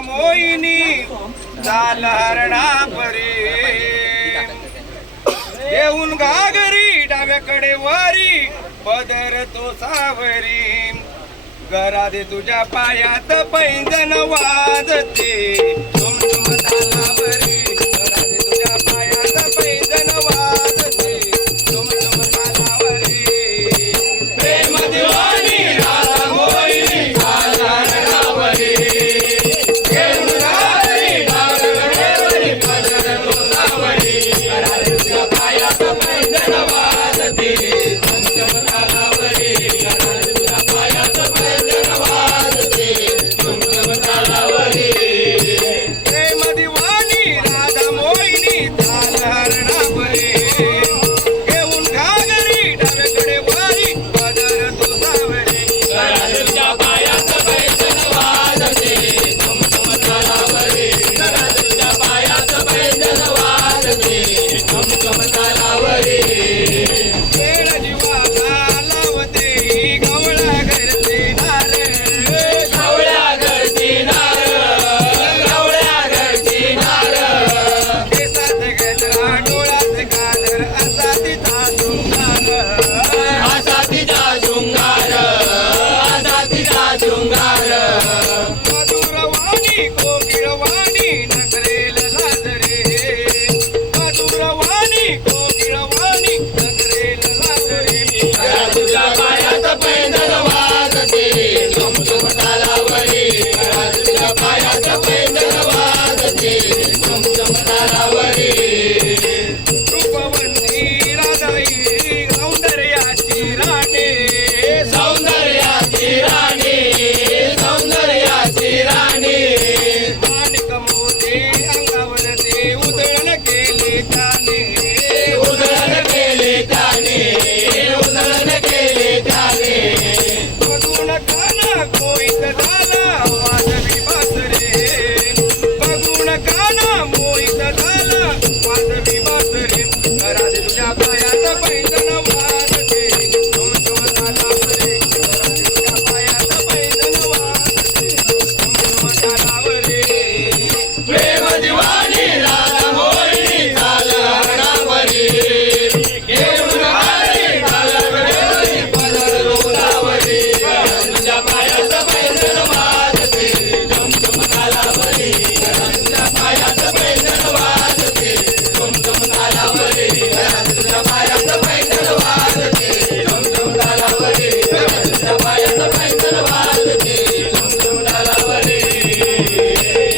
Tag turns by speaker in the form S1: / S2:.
S1: मोहिनी चाल हरणा परी. येऊन घागरी डाव्याकडे वारी पदर तो सावरी. घरात तुझ्या पायात पैंजन वाजते. तुम शंभू जमदारावर Hallelujah.